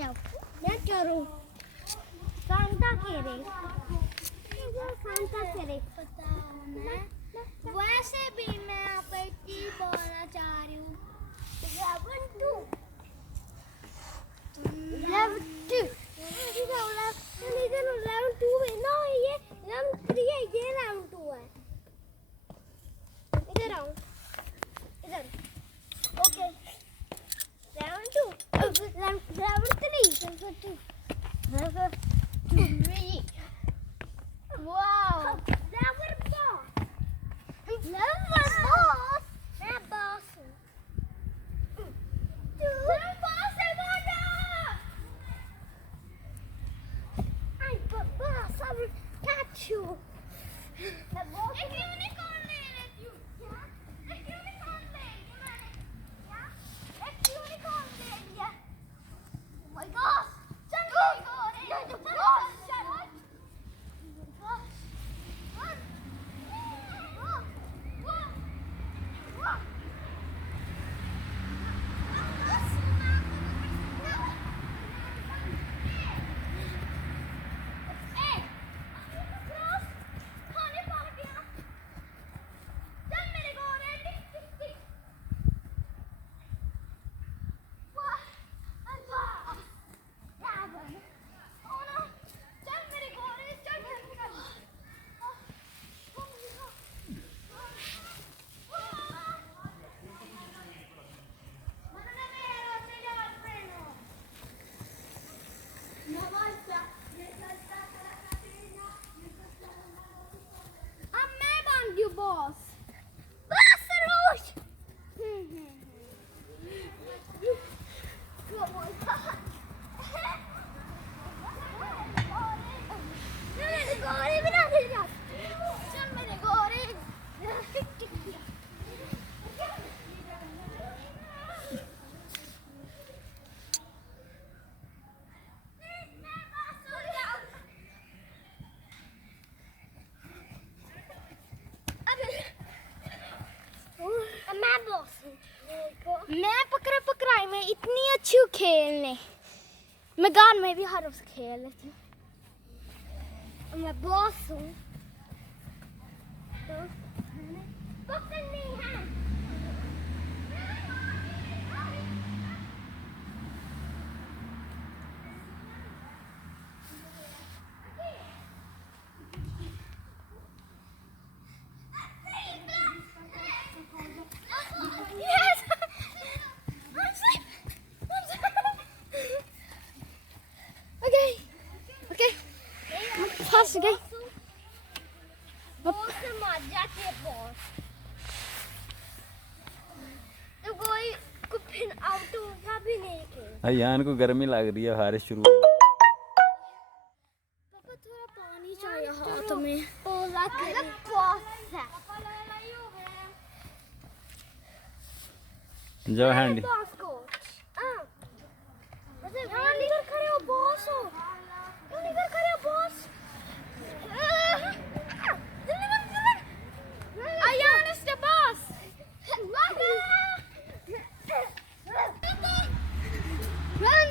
मैं करूँ सांता केरे सांता केरे पता है वैसे भी मैं आप एक चीज बोलना चाह रही हूँ 11-2 no ये 11-3 है ये 11-2 है इधर आओ इधर ओके 11-2 11-3 wow never boss मैं boss हूँ तुम boss है boss I will catch you एक unicorn ले लेती हूँ क्या एक unicorn ले लिया मैंने क्या एक unicorn ले लिया oh my gosh चल unicorn ये तो boss चल boss. Boss Arush! Oh my god. मेरे गोरे बना दे जा चल मेरे गोरे टिक टिक मैं बॉस हूँ मैं पकड़ा पकड़ाई में इतनी अच्छी हूँ खेलने मैं गान में भी हर रोज खेल लेती हूँ मैं बॉस हूँ तो पकड़नी है फंस गई बॉस मर जाते बॉस तो कोई को फिर आउट होगा भी नहीं खेल यान को गर्मी लग रही है बारिश शुरू पापा थोड़ा पानी चाहिए हाथ में ओला के बॉस है जो हैंड बॉस कोच हां मतलब यहां निकल खड़े हो बॉस हो क्यों निकल खड़े हो boss Ayan is the boss. Run,